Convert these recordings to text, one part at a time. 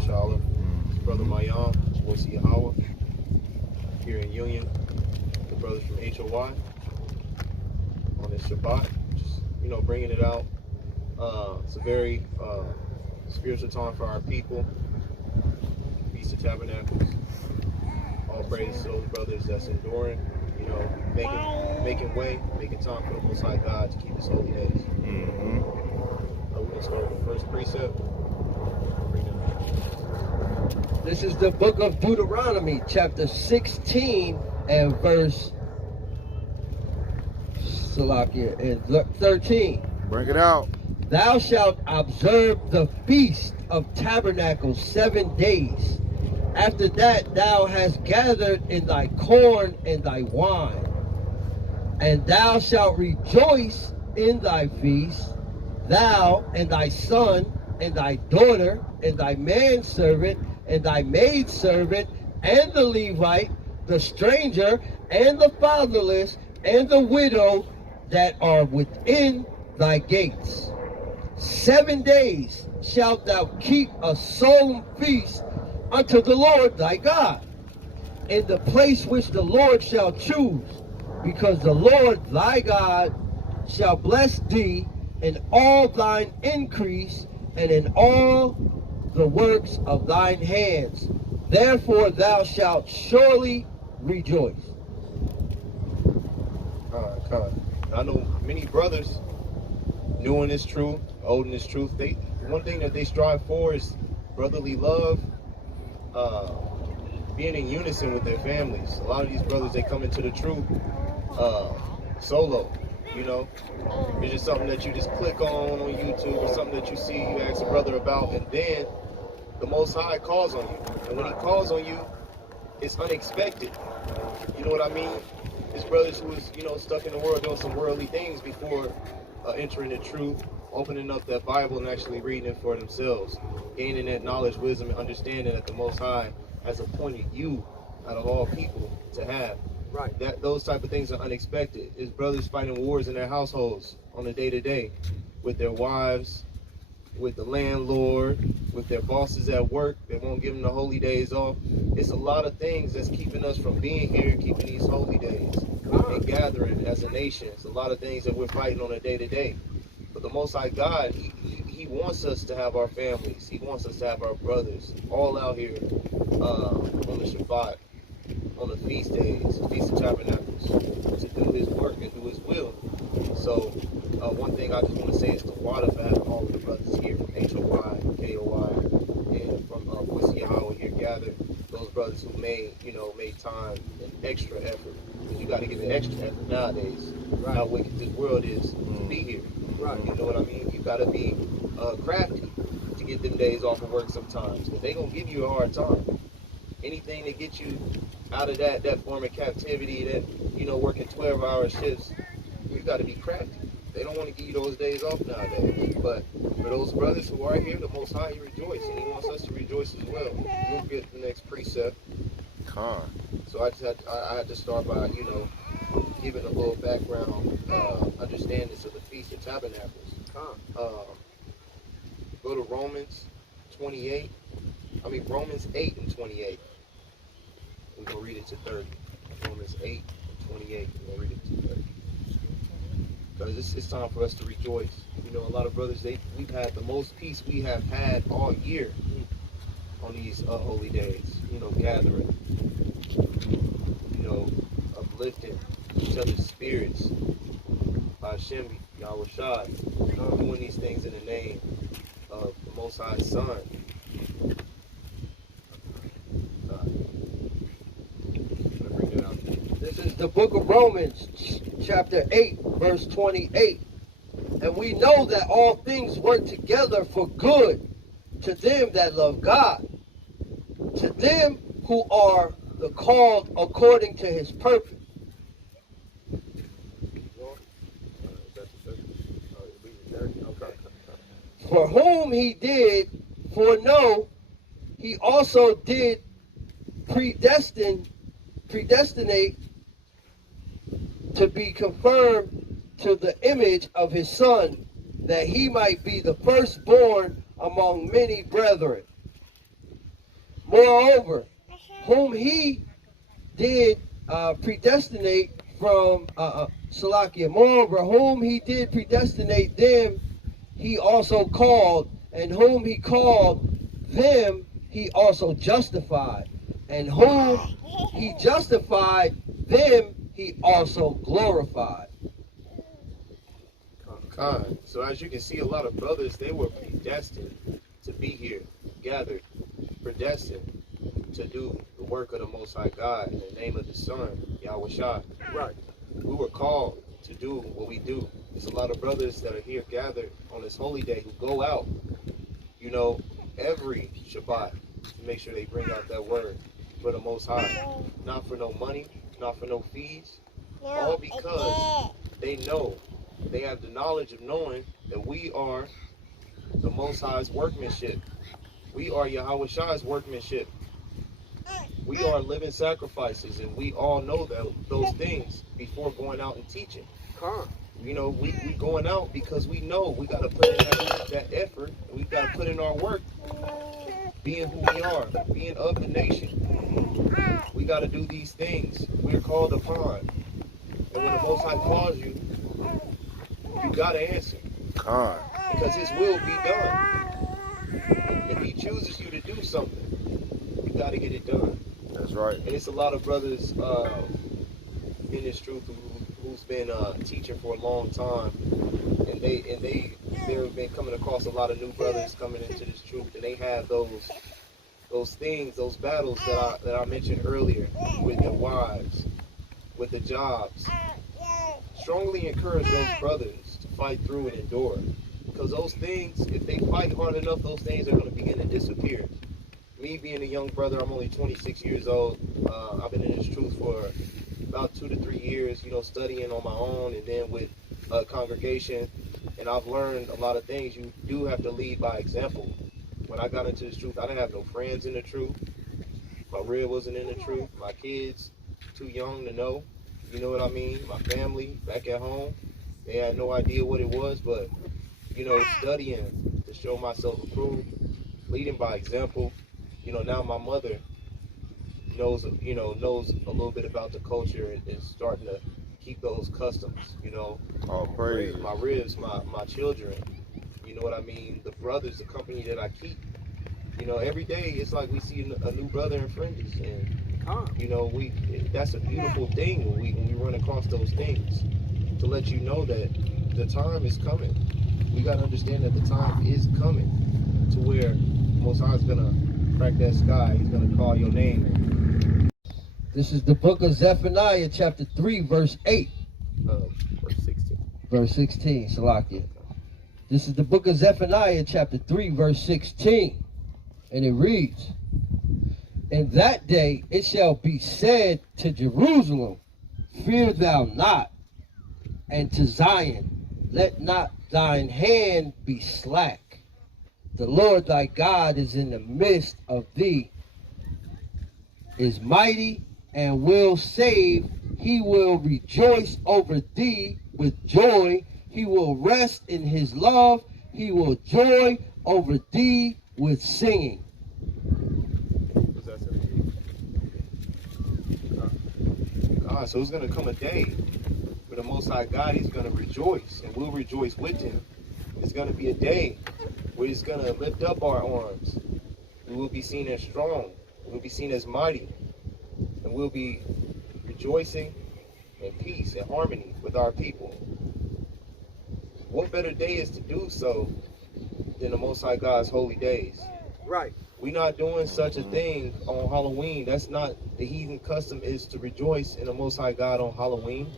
Mashallah. It's Brother Mayan, voice of Yahawah, here in Union. The brothers from HOI on this Shabbat, just, bringing it out. It's a very spiritual time for our people. Feast of Tabernacles. All praise to those brothers that's enduring, making way, making time for the Most High God to keep His holy days. We're going to start with the first precept. This is the book of Deuteronomy, chapter 16 and verse 13. Bring it out. Thou shalt observe the feast of tabernacles 7 days. After that thou hast gathered in thy corn and thy wine. And thou shalt rejoice in thy feast, thou and thy son and thy daughter and thy manservant and thy maidservant and the Levite, the stranger and the fatherless and the widow that are within thy gates. 7 days shalt thou keep a solemn feast unto the Lord thy God, in the place which the Lord shall choose, because the Lord thy God shall bless thee in all thine increase and in all the works of thine hands. Therefore thou shalt surely rejoice. I know many brothers, new in this truth, old in this truth, one thing that they strive for is brotherly love, being in unison with their families. A lot of these brothers, they come into the truth solo, It's just something that you just click on YouTube, or something that you see, you ask a brother about, and then the Most High calls on you. And when He calls on you, it's unexpected. You know what I mean? There's brothers who is, stuck in the world doing some worldly things before entering the truth, opening up that Bible and actually reading it for themselves, gaining that knowledge, wisdom, and understanding that the Most High has appointed you out of all people to have. Right. Those type of things are unexpected. There's brothers fighting wars in their households on a day-to-day with their wives, with the landlord, with their bosses at work. They won't give them the holy days off. It's a lot of things that's keeping us from being here, keeping these holy days and gathering as a nation. It's a lot of things that we're fighting on a day-to-day. But the Most High God, He wants us to have our families. He wants us to have our brothers all out here on the Shabbat, on the feast days, Feast of Tabernacles, to do His work and do His will. So one thing I just want to say is the water for having all of the brothers here from HOI, KOI, and from Voice of Yahawah here gathered. Those brothers who made time and extra effort. Because you got to give it extra effort nowadays. Right. How wicked this world is to be here. Right. You know what I mean? You got to be crafty to get them days off of work sometimes. Because they're going to give you a hard time. Anything that gets you out of that form of captivity, that, working 12-hour shifts, you got to be crafty. They don't want to give you those days off nowadays. But for those brothers who are here, the Most High, He rejoices, and He wants us to rejoice as well. We'll get the next precept. So I had to start by, giving a little background, understandings of the Feast of Tabernacles. Go to Romans 8 and 28. We're going to read it to 30. Romans 8 and 28. We're going to read it to 30. Because it's time for us to rejoice. A lot of brothers, we've had the most peace we have had all year on these holy days. Gathering, uplifting each other's spirits by Hashem, Yahawah, doing these things in the name of the Most High's Son. This is the book of Romans, chapter 8, verse 28. And we know that all things work together for good to them that love God, to them who are the called according to His purpose. For whom He did foreknow, He also did predestinate to be confirmed to the image of His Son, that He might be the firstborn among many brethren. Moreover, whom he did predestinate from Salakia. Moreover, whom he did predestinate, them he also called, and whom he called, them he also justified, and whom he justified, them he also glorified. So as you can see, a lot of brothers, they were predestined to be here, gathered, predestined to do the work of the Most High God in the name of the Son, Yahawah. Right. We were called to do what we do. There's a lot of brothers that are here gathered on this holy day who go out, you know, every Shabbat to make sure they bring out that word for the Most High. Not for no money, not for no fees, all because they know, they have the knowledge of knowing that we are the Most High's workmanship. We are Yahawah's workmanship. We are living sacrifices, and we all know that those things before going out and teaching. You know, we going out because we know we got to put in that effort, and we got to put in our work, being who we are, being of the nation. We got to do these things. We're called upon. And when the Most High calls you, you got to answer. Because His will be done. If He chooses you to do something, you got to get it done. That's right. And it's a lot of brothers in this truth who's been teaching for a long time, and they've been coming across a lot of new brothers coming into this truth, and they have those things, those battles that I mentioned earlier with their wives, with the jobs. Strongly encourage those brothers to fight through and endure, because those things, if they fight hard enough, those things are going to begin to disappear. Me being a young brother, I'm only 26 years old. I've been in this truth for about 2 to 3 years, you know, studying on my own and then with a congregation. And I've learned a lot of things. You do have to lead by example. When I got into this truth, I didn't have no friends in the truth. My rib wasn't in the truth. My kids, too young to know. You know what I mean? My family back at home, they had no idea what it was. But, you know, studying to show myself approved, leading by example. You know, now my mother knows a little bit about the culture and is starting to keep those customs, you know. All praise. My ribs, my children, you know what I mean? The brothers, the company that I keep. You know, every day it's like we see a new brother and friends, and you know, that's a beautiful thing when we run across those things, to let you know that the time is coming. We gotta understand that the time is coming to where Most High is gonna crack that sky. He's gonna call your name. This is the book of Zephaniah, chapter 3, verse 8. Verse 16. Verse 16, Salakia. This is the book of Zephaniah, chapter 3, verse 16. And it reads, "In that day it shall be said to Jerusalem, Fear thou not, and to Zion, let not thine hand be slack. The Lord thy God is in the midst of thee, is mighty and will save. He will rejoice over thee with joy. He will rest in his love. He will joy over thee with singing." What's that 17? So it's going to come a day where the Most High God, He's going to rejoice, and we'll rejoice with Him. It's going to be a day where He's going to lift up our arms. We will be seen as strong. We'll be seen as mighty. And we'll be rejoicing in peace and harmony with our people. What better day is to do so than the Most High God's holy days? Right. We're not doing such a thing on Halloween. That's not the heathen custom, is to rejoice in the Most High God on Halloween.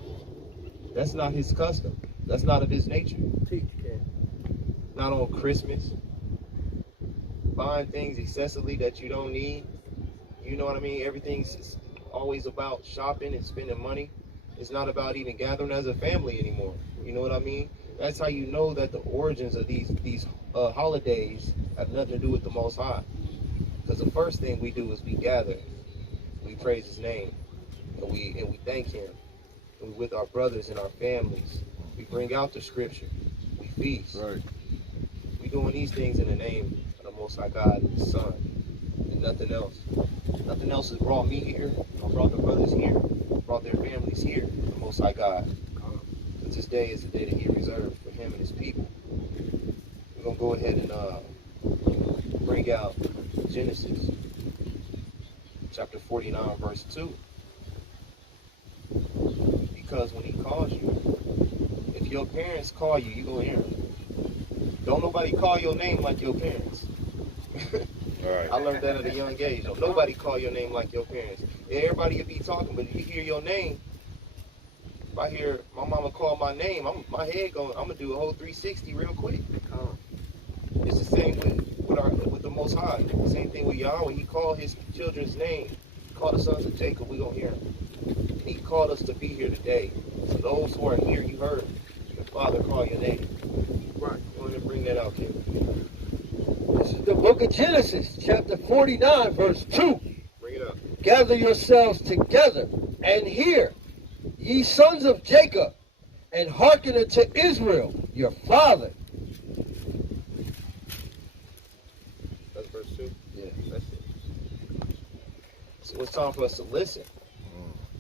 That's not His custom. That's not of His nature. Not on Christmas. Buying things excessively that you don't need. You know what I mean? Everything's always about shopping and spending money. It's not about even gathering as a family anymore. You know what I mean? That's how you know that the origins of these holidays have nothing to do with the Most High. Because the first thing we do is we gather, we praise His name, and we thank Him. And we with our brothers and our families. We bring out the scripture. We feast. Right. We doing these things in the name of the Most High God and His Son. And Nothing else. Nothing else has brought me here. I brought the brothers here. Brought their families here. The Most High God. But this day is the day that He reserved for Him and His people. We're gonna go ahead and bring out Genesis chapter 49, verse 2. Because when He calls you, if your parents call you, you gonna hear them. Don't nobody call your name like your parents. Right. I learned that at a young age. Don't nobody call your name like your parents. Everybody will be talking, but if you hear your name, if I hear my mama call my name, my head going, I'm gonna do a whole 360 real quick. It's the same with the Most High. The same thing with Yahawah. He called His children's name. He called the sons of Jacob. We gonna hear Him. He called us to be here today. So those who are here, you heard your Father call your name. Right. Go ahead and bring that out, King. This is the book of Genesis, chapter 49, verse 2. Bring it up. Gather yourselves together and hear, ye sons of Jacob, and hearken unto Israel, your father. That's verse 2? Yeah. That's it. So it's time for us to listen.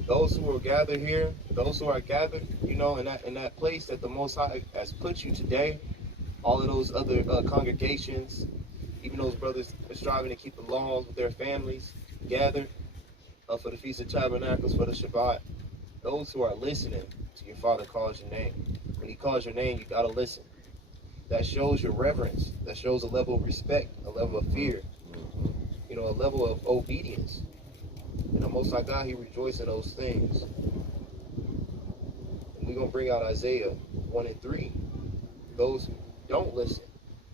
Those who are gathered here, those who are gathered, you know, in that place that the Most High has put you today, all of those other congregations, even those brothers are striving to keep the laws with their families, gathered for the Feast of Tabernacles, for the Shabbat. Those who are listening to your Father calls your name. When He calls your name, you got to listen. That shows your reverence. That shows a level of respect, a level of fear, you know, a level of obedience. And the Most High God, He rejoices in those things. And we're going to bring out Isaiah 1 and 3. Those who don't listen,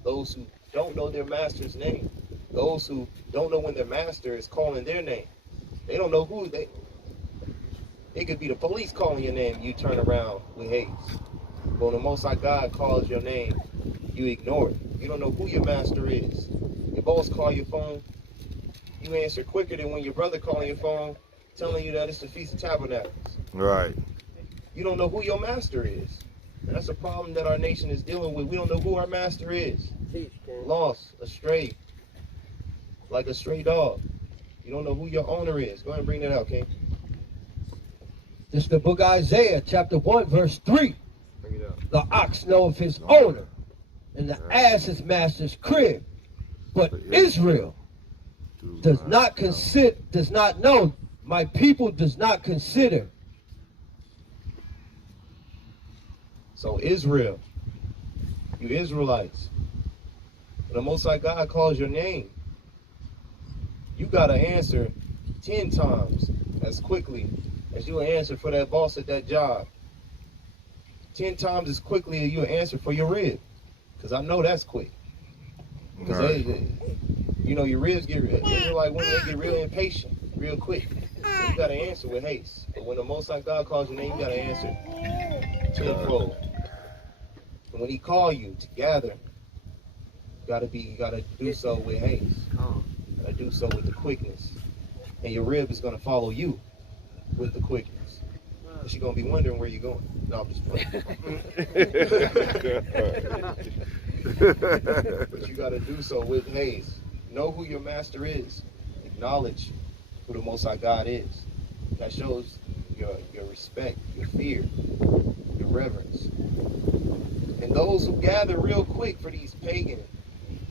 those who don't know their master's name, those who don't know when their master is calling their name. They don't know who they. It could be the police calling your name, you turn around with haste. But when the Most High God calls your name, you ignore it. You don't know who your master is. Your boss call your phone, you answer quicker than when your brother calling your phone, telling you that it's the Feast of Tabernacles. Right. You don't know who your master is. And that's a problem that our nation is dealing with. We don't know who our master is. Lost, astray, like a stray dog. You don't know who your owner is. Go ahead and bring that out, King. This is the book of Isaiah, chapter 1, verse 3. Bring it out. The ox knoweth his owner, and the ass his master's crib. But Israel does not know. My people does not consider. So Israel, you Israelites, when the Most High God calls your name, you got to answer 10 times as quickly as you answer for that boss at that job. 10 times as quickly as you answer for your rib. Because I know that's quick. Because you know, your ribs get real. Israelite women, they get real impatient, real quick. So you got to answer with haste. But when the Most High God calls your name, you got to answer tenfold. And when He call you to gather, you gotta do so with haste. You gotta do so with the quickness. And your rib is gonna follow you with the quickness. But you're gonna be wondering where you're going. No, I'm just playing. But you gotta do so with haste. Know who your master is. Acknowledge who the Most High God is. That shows your respect, your fear, your reverence. And those who gather real quick for these pagan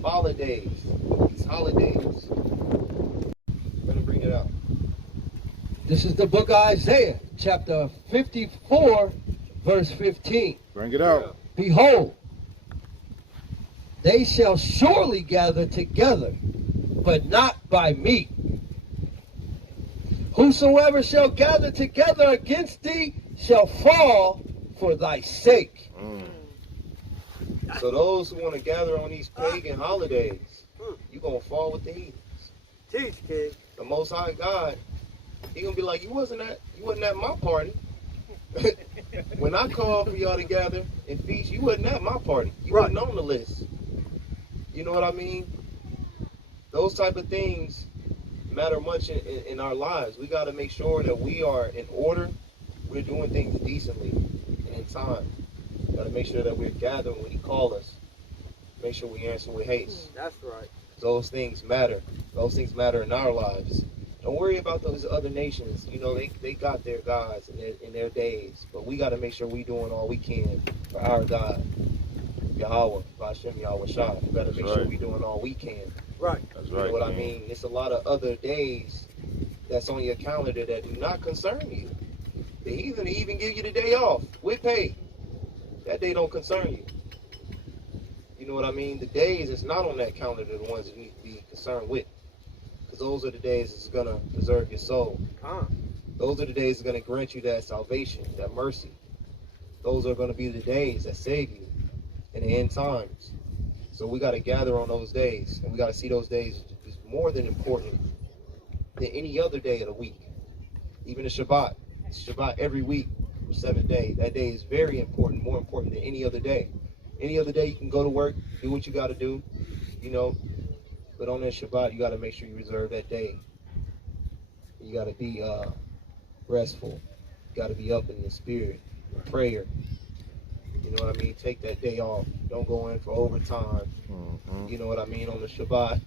holidays, these holidays, I'm going to bring it out. This is the book of Isaiah, chapter 54, verse 15. Bring it out. Behold, they shall surely gather together, but not by me. Whosoever shall gather together against thee shall fall for thy sake. So those who want to gather on these pagan holidays, you're going to fall with the heathens. Teach, kid. The Most High God, He going to be like, you wasn't at my party. When I called for y'all to gather and feast, you wasn't at my party. You wasn't on the list. You know what I mean? Those type of things matter much in our lives. We got to make sure that we are in order. We're doing things decently and in time. Got to make sure that we're gathering when He calls us. Make sure we answer with haste. That's right. Those things matter. Those things matter in our lives. Don't worry about those other nations. You know, they got their gods in their days. But we got to make sure we doing all we can for our God. Yahawah, Hashem, Yahweh Shah. We got to make sure we doing all we can. Right. That's You right. know what I mean? It's a lot of other days that's on your calendar that do not concern you. The heathen even give you the day off with pay. That day don't concern you. You know what I mean? The days that's not on that calendar are the ones that you need to be concerned with. Because those are the days that's going to preserve your soul. Those are the days that's going to grant you that salvation, that mercy. Those are going to be the days that save you in the end times. So we got to gather on those days. And we got to see those days as more than important than any other day of the week. Even the Shabbat. Shabbat every week for 7 days. That day is very important, more important than any other day. Any other day you can go to work, do what you got to do, you know. But on that Shabbat, you got to make sure you reserve that day. You got to be restful. You got to be up in the spirit, prayer. You know what I mean? Take that day off. Don't go in for overtime. You know what I mean? On the Shabbat,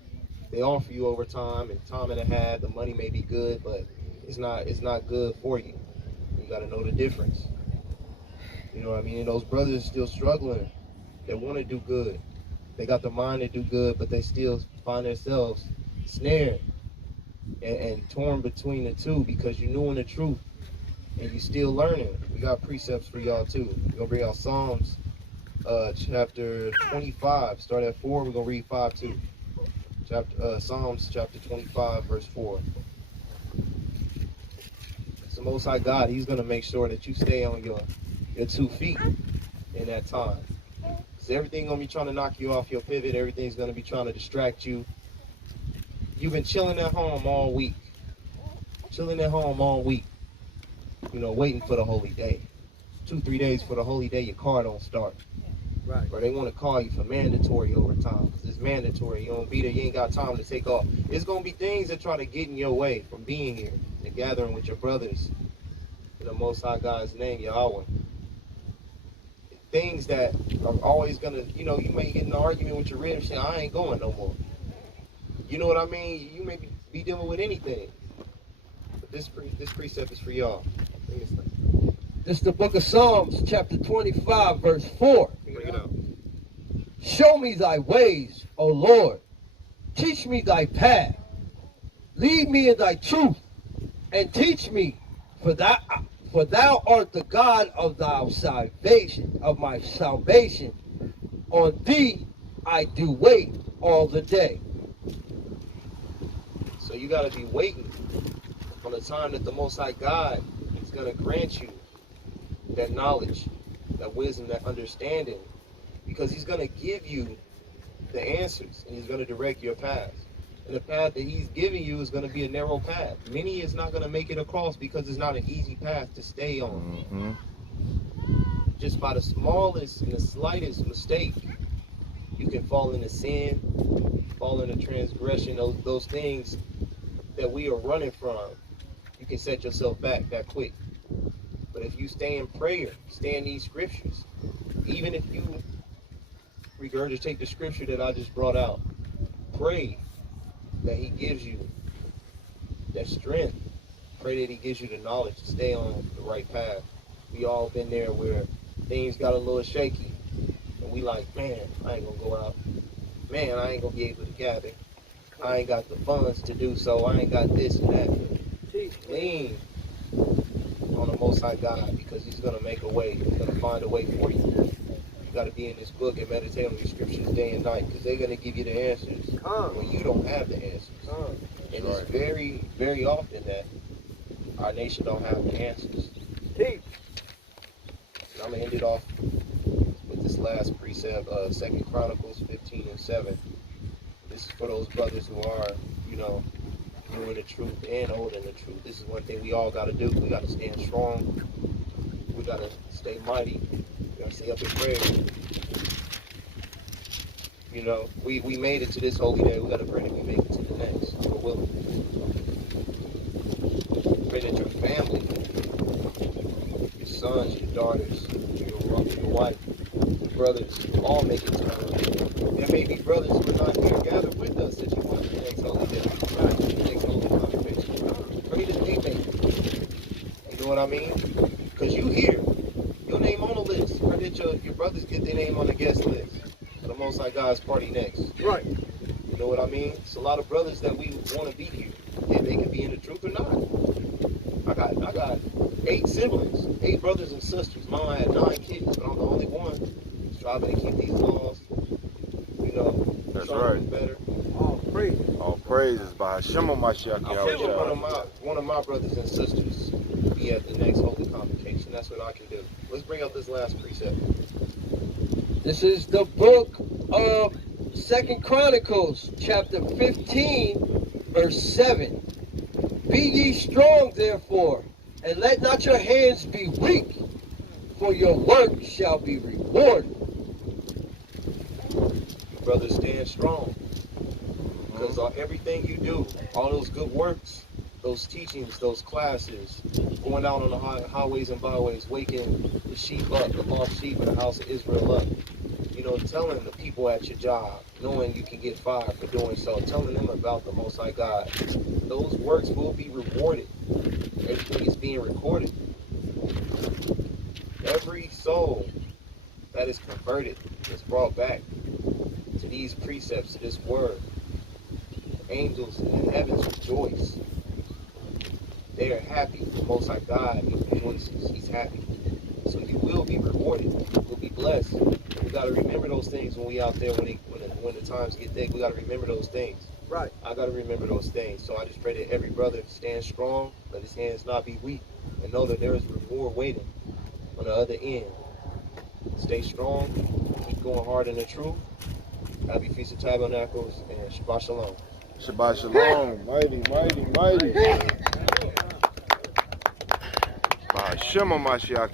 they offer you overtime and time and a half. The money may be good, but it's not good for you. You got to know the difference. You know what I mean? And those brothers are still struggling. They want to do good. They got the mind to do good, but they still find themselves snared and torn between the two because you're knowing the truth and you're still learning. We got precepts for y'all too. We're going to bring out Psalms chapter 25. Start at 4. We're going to read 5 too. Psalms chapter 25, verse 4. It's the Most High God. He's going to make sure that you stay on your 2 feet in that time. So everything's going to be trying to knock you off your pivot. Everything's going to be trying to distract you. You've been chilling at home all week. Chilling at home all week. You know, waiting for the holy day. 2-3 days for the holy day, your car don't start. Right. Or they want to call you for mandatory overtime. Because it's mandatory. You don't be there. You ain't got time to take off. It's going to be things that try to get in your way from being here and gathering with your brothers in the Most High God's name, Yahawah. Things that are always going to, you know, you may get in an argument with your rib and say, I ain't going no more. You know what I mean? You may be dealing with anything. But this precept is for y'all. This is the book of Psalms, chapter 25, verse 4. Bring it out. Show me thy ways, O Lord. Teach me thy path. Lead me in thy truth, and teach me, for thou art the God of thy salvation, of my salvation. On thee I do wait all the day. So you got to be waiting on the time that the Most High God is going to grant you that knowledge, that wisdom, that understanding, because he's going to give you the answers and he's going to direct your path. And the path that he's giving you is going to be a narrow path. Many is not going to make it across because it's not an easy path to stay on. Just by the smallest and the slightest mistake, you can fall into sin, fall into transgression, those things that we are running from. You can set yourself back that quick. But if you stay in prayer, stay in these scriptures, even if you regurgitate the scripture that I just brought out, pray that he gives you that strength. Pray that he gives you the knowledge to stay on the right path. We all been there where things got a little shaky. And we like, man, I ain't going to go out. Man, I ain't going to be able to gather. I ain't got the funds to do so. I ain't got this and that. Lean on the Most High God because he's going to make a way. He's going to find a way for you. You got to be in this book and meditate on these scriptures day and night because they're going to give you the answers when you don't have the answers. And it's very, very often that our nation don't have the answers. And I'm going to end it off with this last precept, 2 Chronicles 15:7. This is for those brothers who are, you know, doing the truth and holding the truth. This is one thing we all got to do. We got to stand strong. We got to stay mighty. We got to stay up in prayer. You know, we made it to this holy day. We got to pray that we make it to the next. We're willing. Pray that your family, your sons, your daughters, your wife, your brothers all make it to early. There may be brothers who are not here gathered with us that you want the next holy day, not the next holy convocation. Pray that they make it. You know what I mean? Because you here, your name on the list. Pray that your brothers get their name on the guest list for the Most High God's party next. Right. You know what I mean? It's a lot of brothers that we want to be here, and they can be in the truth or not. I got 8 siblings, 8 brothers and sisters. Mama had 9 kids, but I'm the only one striving to keep these laws. You know, That's trying to right. do better. All praise. All praises by Hashem Mashiach I pray that Yahawah. one of my brothers and sisters be at the next holy convocation. That's what I can do. Let's bring up this last precept. This is the book of 2 Chronicles, chapter 15, verse 7. Be ye strong, therefore, and let not your hands be weak, for your work shall be rewarded. Brothers, stand strong. Because everything you do, all those good works, those teachings, those classes, going out on the highways and byways, waking the sheep up, the lost sheep in the house of Israel up. You know, telling the people at your job, knowing you can get fired for doing so, telling them about the Most High God. Those works will be rewarded. Everything's being recorded. Every soul that is converted is brought back to these precepts, to this word. Angels in heavens rejoice. They are happy. The Most High God rejoices. He's happy. So you will be rewarded. You will be blessed. We got to remember those things when we out there, when the times get thick. We got to remember those things. Right. I got to remember those things. So I just pray that every brother stand strong, let his hands not be weak, and know that there is reward waiting on the other end. Stay strong. Keep going hard in the truth. Happy Feast of Tabernacles and Shabbat Shalom. Shabbat Shalom. Mighty, mighty, mighty. By Hashem Mashiach